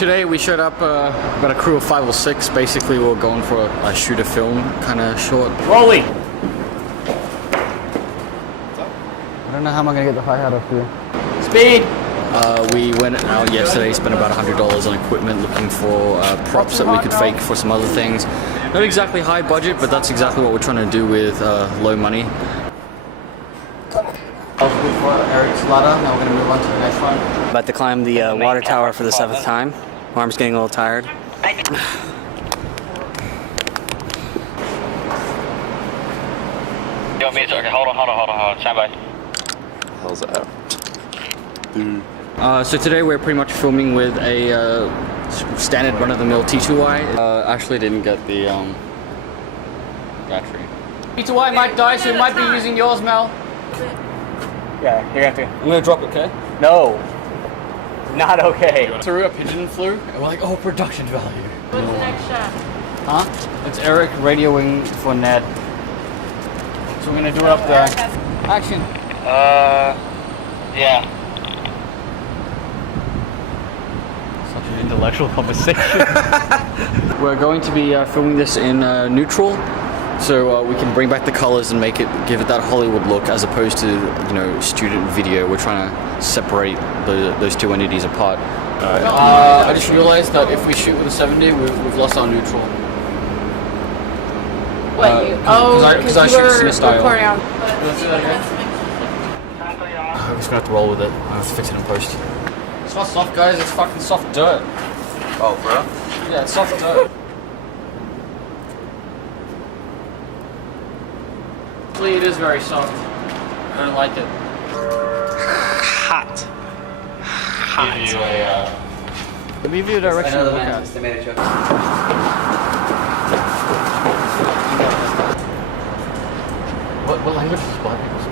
Today we showed up about a crew of 5 or 6. Basically we were going for a shoot a film kind of short. Rolling! I don't know how I'm gonna get the hi-hat off here. Speed! We went out yesterday, spent about $100 on equipment looking for props that we could fake for some other things. Not exactly high budget, but that's exactly what we're trying to do with low money. For Eric's ladder, now we're going to move on to the next one. About to climb the water tower for the 7th time. My arm's getting a little tired. You want me to? Okay, hold on. Stand by. How's that? Dude. So today we're pretty much filming with a standard run-of-the-mill T2i. Ashley didn't get the battery. T2i might die, so we might be using yours, Mel. Yeah, you're gonna have to. I'm gonna drop it, okay? No. Not okay. Through a pigeon flew, and we're like, oh, production value. What's the next shot? Huh? It's Eric radioing for Ned. So we're gonna do it up there. Action. Yeah. Such an intellectual conversation. We're going to be filming this in neutral, so we can bring back the colors and give it that Hollywood look, as opposed to, you know, student video. We're trying to separate those two entities apart. I just realized that if we shoot with a 70, we've lost our neutral. What you? Because I shoot cine style. Recording on. I'm just gonna have to roll with it. I have to fix it in post. It's not soft, guys. It's fucking soft dirt. Oh, bro? Yeah, it's soft dirt. Actually, it is very soft. I don't like it. Hot. Let me give you a direction to look at. What language is black people speak?